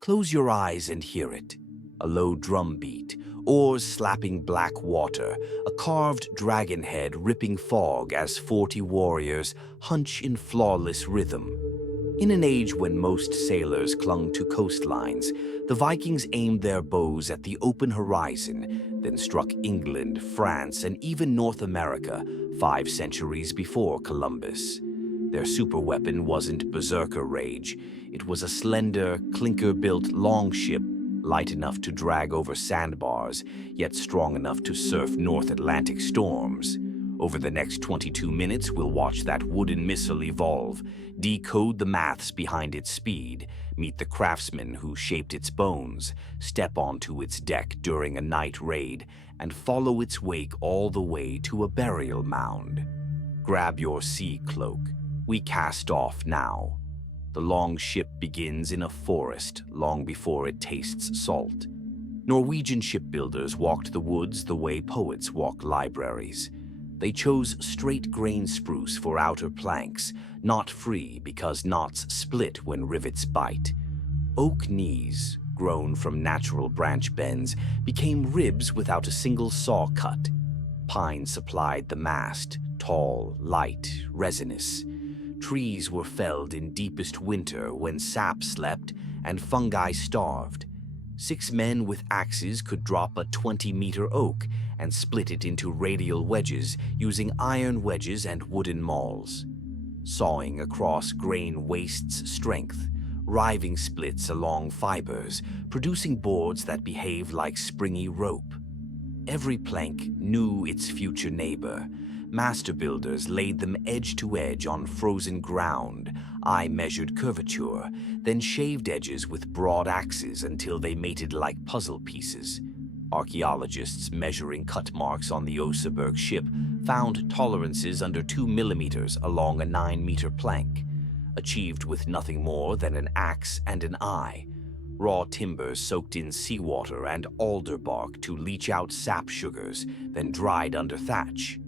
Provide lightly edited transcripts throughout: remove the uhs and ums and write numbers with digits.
Close your eyes and hear it. A low drum beat, oars slapping black water, a carved dragon head ripping fog as 40 warriors hunch in flawless rhythm. In an age when most sailors clung to coastlines, the Vikings aimed their bows at the open horizon, then struck England, France, and even North America 5 centuries before Columbus. Their superweapon wasn't berserker rage. It was a slender, clinker-built longship, light enough to drag over sandbars, yet strong enough to surf North Atlantic storms. Over the next 22 minutes, we'll watch that wooden missile evolve, decode the maths behind its speed, meet the craftsmen who shaped its bones, step onto its deck during a night raid, and follow its wake all the way to a burial mound. Grab your sea cloak. We cast off now. The long ship begins in a forest long before it tastes salt. Norwegian shipbuilders walked the woods the way poets walk libraries. They chose straight grain spruce for outer planks, knot free because knots split when rivets bite. Oak knees, grown from natural branch bends, became ribs without a single saw cut. Pine supplied the mast, tall, light, resinous. Trees were felled in deepest winter when sap slept and fungi starved. 6 men with axes could drop a 20-meter oak and split it into radial wedges using iron wedges and wooden mauls. Sawing across grain wastes strength, riving splits along fibers, producing boards that behave like springy rope. Every plank knew its future neighbor. Master builders laid them edge to edge on frozen ground, eye-measured curvature, then shaved edges with broad axes until they mated like puzzle pieces. Archaeologists measuring cut marks on the Oseberg ship found tolerances under 2 millimeters along a 9-meter plank, achieved with nothing more than an axe and an eye. Raw timbers soaked in seawater and alder bark to leach out sap sugars, then dried under thatch.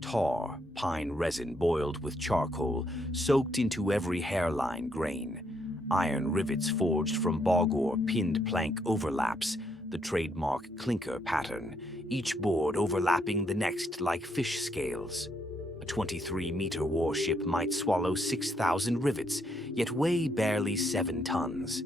Tar, pine resin boiled with charcoal, soaked into every hairline grain. Iron rivets forged from bog ore pinned plank overlaps, the trademark Clinker pattern, each board overlapping the next like fish scales. A 23-meter warship might swallow 6,000 rivets, yet weigh barely 7 tons.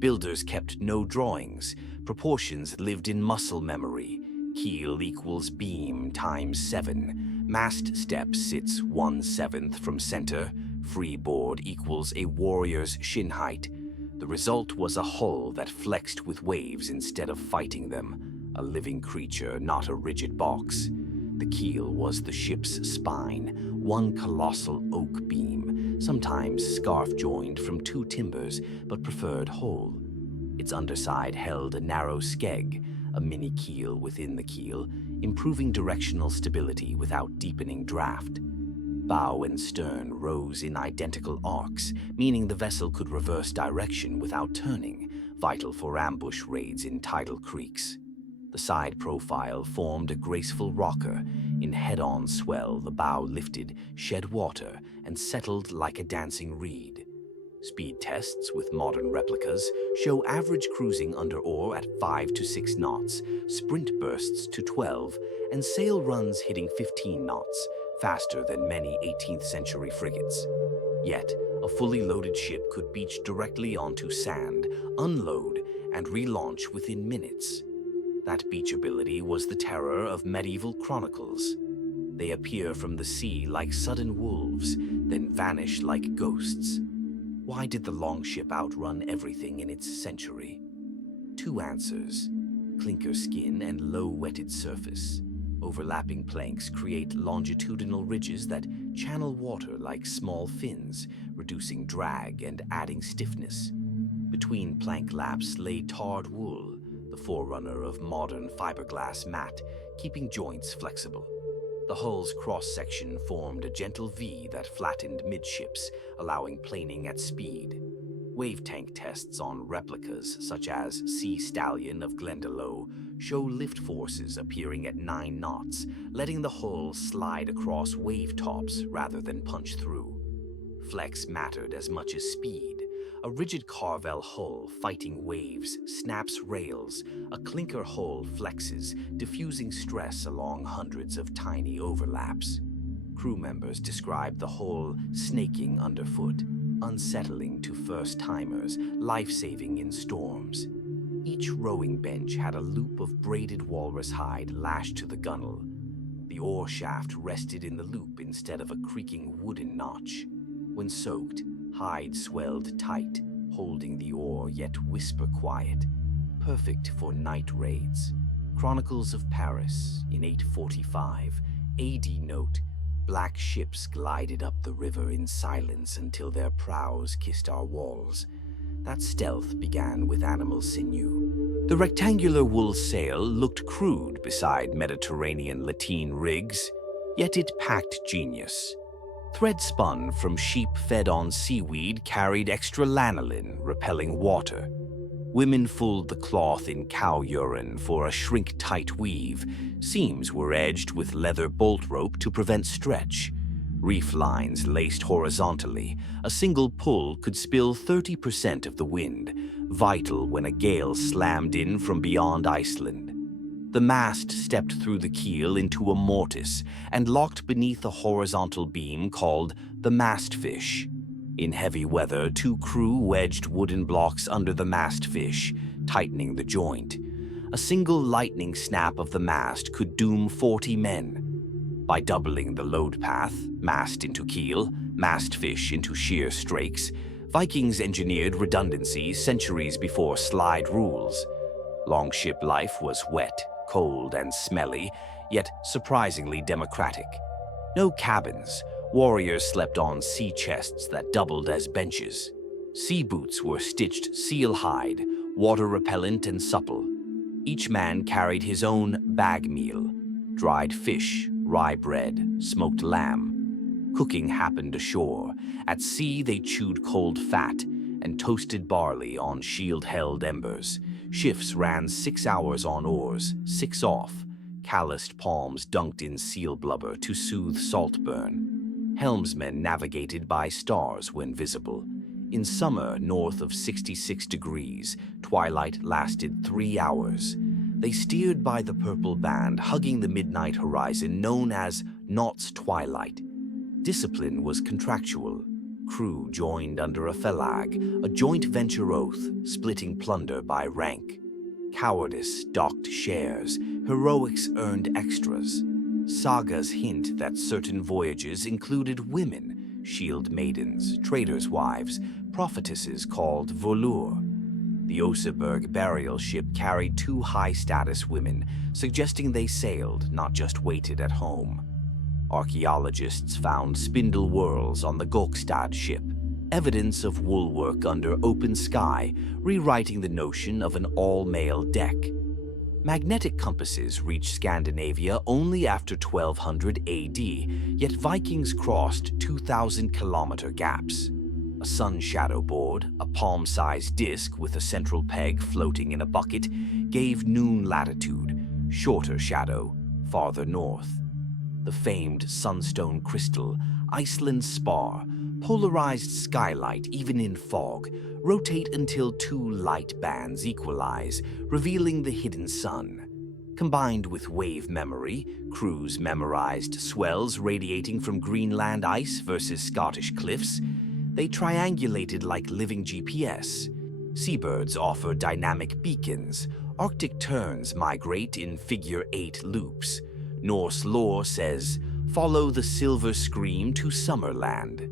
Builders kept no drawings. Proportions lived in muscle memory. Keel equals beam times 7. Mast step sits 1/7 from center. Freeboard equals a warrior's shin height. The result was a hull that flexed with waves instead of fighting them. A living creature, not a rigid box. The keel was the ship's spine, one colossal oak beam, sometimes scarf-joined from 2 timbers, but preferred whole. Its underside held a narrow skeg, a mini keel within the keel, improving directional stability without deepening draft. Bow and stern rose in identical arcs, meaning the vessel could reverse direction without turning, vital for ambush raids in tidal creeks. The side profile formed a graceful rocker. In head-on swell, the bow lifted, shed water, and settled like a dancing reed. Speed tests with modern replicas show average cruising under oar at 5 to 6 knots, sprint bursts to 12, and sail runs hitting 15 knots, faster than many 18th century frigates. Yet, a fully loaded ship could beach directly onto sand, unload, and relaunch within minutes. That beachability was the terror of medieval chronicles. They appear from the sea like sudden wolves, then vanish like ghosts. Why did the longship outrun everything in its century? 2 answers: clinker skin and low wetted surface. Overlapping planks create longitudinal ridges that channel water like small fins, reducing drag and adding stiffness. Between plank laps lay tarred wool, the forerunner of modern fiberglass mat, keeping joints flexible. The hull's cross-section formed a gentle V that flattened midships, allowing planing at speed. Wave tank tests on replicas such as Sea Stallion of Glendalough show lift forces appearing at 9 knots, letting the hull slide across wave tops rather than punch through. Flex mattered as much as speed. A rigid Carvel hull fighting waves snaps rails. A Clinker hull flexes, diffusing stress along hundreds of tiny overlaps. Crew members describe the hull snaking underfoot, unsettling to first-timers, life-saving in storms. Each rowing bench had a loop of braided walrus hide lashed to the gunwale. The oar shaft rested in the loop instead of a creaking wooden notch. When soaked, hide swelled tight, holding the oar yet whisper quiet. Perfect for night raids. Chronicles of Paris in 845. AD note, black ships glided up the river in silence until their prows kissed our walls. That stealth began with animal sinew. The rectangular wool sail looked crude beside Mediterranean lateen rigs, yet it packed genius. Thread spun from sheep fed on seaweed carried extra lanolin, repelling water. Women fulled the cloth in cow urine for a shrink-tight weave. Seams were edged with leather bolt rope to prevent stretch. Reef lines laced horizontally. A single pull could spill 30% of the wind, vital when a gale slammed in from beyond Iceland. The mast stepped through the keel into a mortise and locked beneath a horizontal beam called the mastfish. In heavy weather, 2 crew wedged wooden blocks under the mastfish, tightening the joint. A single lightning snap of the mast could doom 40 men. By doubling the load path, mast into keel, mastfish into sheer strakes, Vikings engineered redundancy centuries before slide rules. Longship life was wet, cold, and smelly, yet surprisingly democratic. No cabins. Warriors slept on sea chests that doubled as benches. Sea boots were stitched seal hide, water repellent and supple. Each man carried his own bag meal: dried fish, rye bread, smoked lamb. Cooking happened ashore. At sea they chewed cold fat and toasted barley on shield-held embers. Shifts ran 6 hours on oars, 6 off. Calloused palms dunked in seal blubber to soothe saltburn. Helmsmen navigated by stars when visible. In summer, north of 66 degrees, twilight lasted 3 hours. They steered by the purple band, hugging the midnight horizon known as Naught's Twilight. Discipline was contractual. Crew joined under a felag, a joint venture oath, splitting plunder by rank. Cowardice docked shares, heroics earned extras. Sagas hint that certain voyages included women, shield maidens, traders' wives, prophetesses called volur. The Oseberg burial ship carried 2 high-status women, suggesting they sailed, not just waited at home. Archaeologists found spindle whorls on the Gokstad ship, evidence of woolwork under open sky, rewriting the notion of an all-male deck. Magnetic compasses reached Scandinavia only after 1200 AD, yet Vikings crossed 2,000-kilometer gaps. A sun shadow board, a palm-sized disc with a central peg floating in a bucket, gave noon latitude, shorter shadow, farther north. The famed sunstone crystal, Iceland's spar, polarized skylight even in fog, rotate until 2 light bands equalize, revealing the hidden sun. Combined with wave memory, crews memorized swells radiating from Greenland ice versus Scottish cliffs. They triangulated like living GPS. Seabirds offer dynamic beacons. Arctic terns migrate in figure-8 loops. Norse lore says, follow the silver scream to Summerland.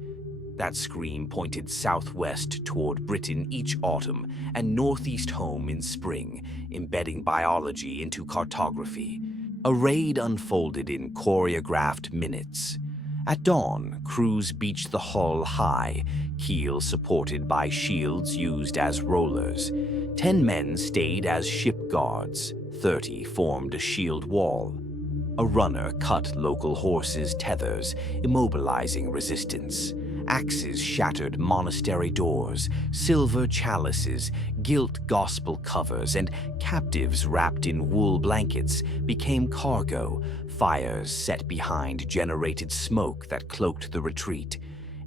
That scream pointed southwest toward Britain each autumn and northeast home in spring, embedding biology into cartography. A raid unfolded in choreographed minutes. At dawn, crews beached the hull high, keel supported by shields used as rollers. 10 men stayed as ship guards, 30 formed a shield wall. A runner cut local horses' tethers, immobilizing resistance. Axes shattered monastery doors, silver chalices, gilt gospel covers, and captives wrapped in wool blankets became cargo. Fires set behind generated smoke that cloaked the retreat.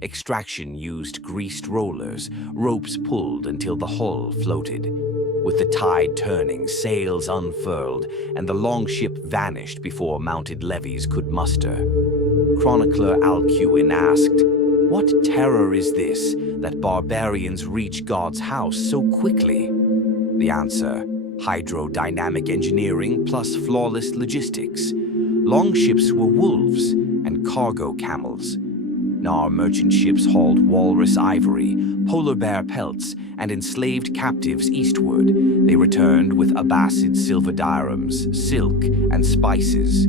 Extraction used greased rollers, ropes pulled until the hull floated. With the tide turning, sails unfurled, and the longship vanished before mounted levies could muster. Chronicler Alcuin asked, "What terror is this, that barbarians reach God's house so quickly?" The answer, hydrodynamic engineering plus flawless logistics. Longships were wolves and cargo camels. Our merchant ships hauled walrus ivory, polar bear pelts, and enslaved captives eastward. They returned with Abbasid silver dirhams, silk, and spices.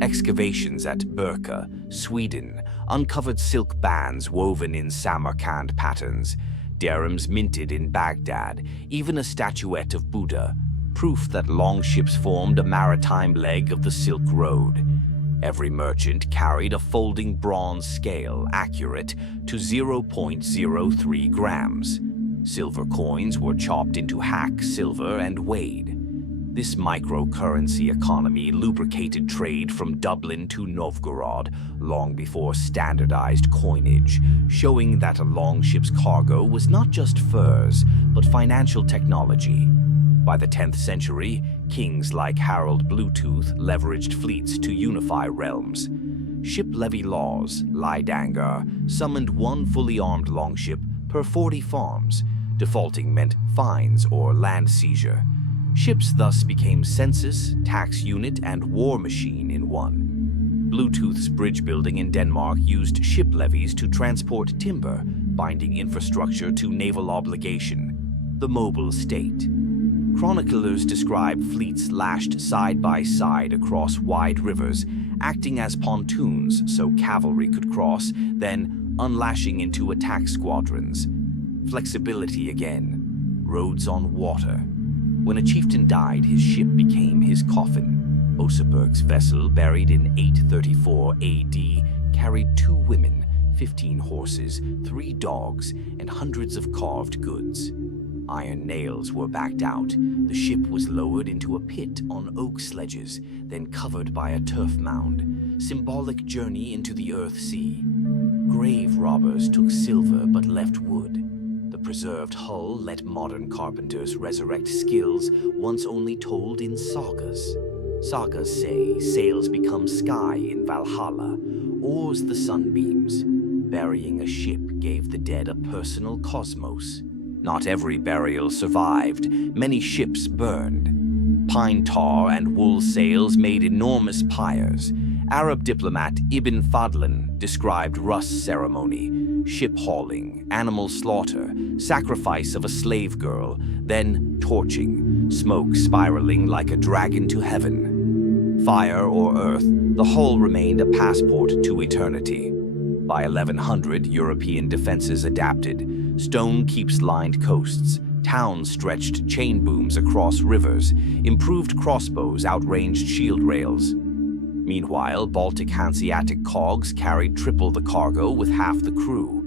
Excavations at Burka, Sweden, uncovered silk bands woven in Samarkand patterns, dirhams minted in Baghdad, even a statuette of Buddha, proof that longships formed a maritime leg of the Silk Road. Every merchant carried a folding bronze scale accurate to 0.03 grams. Silver coins were chopped into hack silver and weighed. This microcurrency economy lubricated trade from Dublin to Novgorod long before standardized coinage, showing that a longship's cargo was not just furs, but financial technology. By the 10th century, kings like Harold Bluetooth leveraged fleets to unify realms. Ship levy laws, Leidangar, summoned one fully armed longship per 40 farms. Defaulting meant fines or land seizure. Ships thus became census, tax unit, and war machine in one. Bluetooth's bridge building in Denmark used ship levies to transport timber, binding infrastructure to naval obligation. The mobile state. Chroniclers describe fleets lashed side by side across wide rivers, acting as pontoons so cavalry could cross, then unlashing into attack squadrons. Flexibility again. Roads on water. When a chieftain died, his ship became his coffin. Oseberg's vessel, buried in 834 AD, carried 2 women, 15 horses, 3 dogs, and hundreds of carved goods. Iron nails were backed out. The ship was lowered into a pit on oak sledges, then covered by a turf mound. Symbolic journey into the Earth Sea. Grave robbers took silver but left wood. The preserved hull let modern carpenters resurrect skills once only told in sagas. Sagas say sails become sky in Valhalla, oars the sunbeams. Burying a ship gave the dead a personal cosmos. Not every burial survived. Many ships burned. Pine tar and wool sails made enormous pyres. Arab diplomat Ibn Fadlan described rust ceremony, ship hauling, animal slaughter, sacrifice of a slave girl, then torching, smoke spiraling like a dragon to heaven. Fire or earth, the hull remained a passport to eternity. By 1100, European defenses adapted. Stone keeps lined coasts. Towns stretched chain booms across rivers. Improved crossbows outranged shield rails. Meanwhile, Baltic Hanseatic cogs carried triple the cargo with half the crew.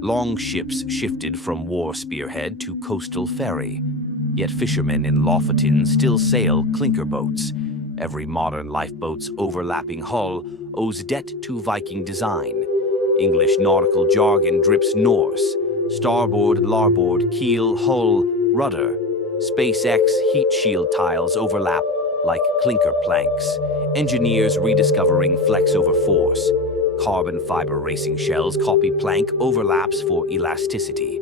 Long ships shifted from war spearhead to coastal ferry. Yet fishermen in Lofoten still sail clinker boats. Every modern lifeboat's overlapping hull owes debt to Viking design. English nautical jargon drips Norse. Starboard, larboard, keel, hull, rudder. SpaceX heat shield tiles overlap like clinker planks. Engineers rediscovering flex over force. Carbon fiber racing shells copy plank overlaps for elasticity.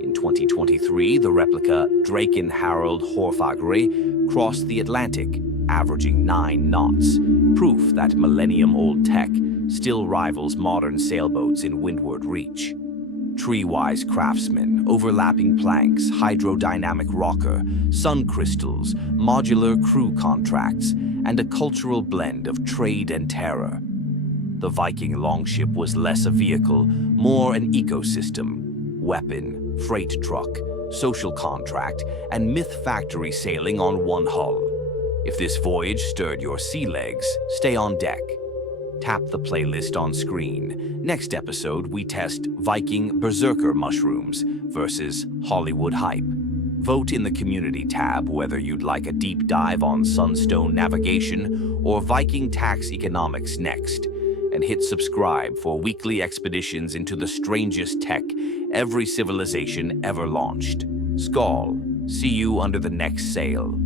In 2023, the replica Draken Harald Horfagri crossed the Atlantic, averaging 9 knots. Proof that millennium-old tech still rivals modern sailboats in windward reach. Tree-wise craftsmen, overlapping planks, hydrodynamic rocker, sun crystals, modular crew contracts, and a cultural blend of trade and terror. The Viking longship was less a vehicle, more an ecosystem. Weapon, freight truck, social contract, and myth factory sailing on one hull. If this voyage stirred your sea legs, stay on deck. Tap the playlist on screen. Next episode, we test Viking berserker mushrooms versus Hollywood hype. Vote in the community tab whether you'd like a deep dive on sunstone navigation or Viking tax economics next. and hit subscribe for weekly expeditions into the strangest tech every civilization ever launched. Skål. See you under the next sail.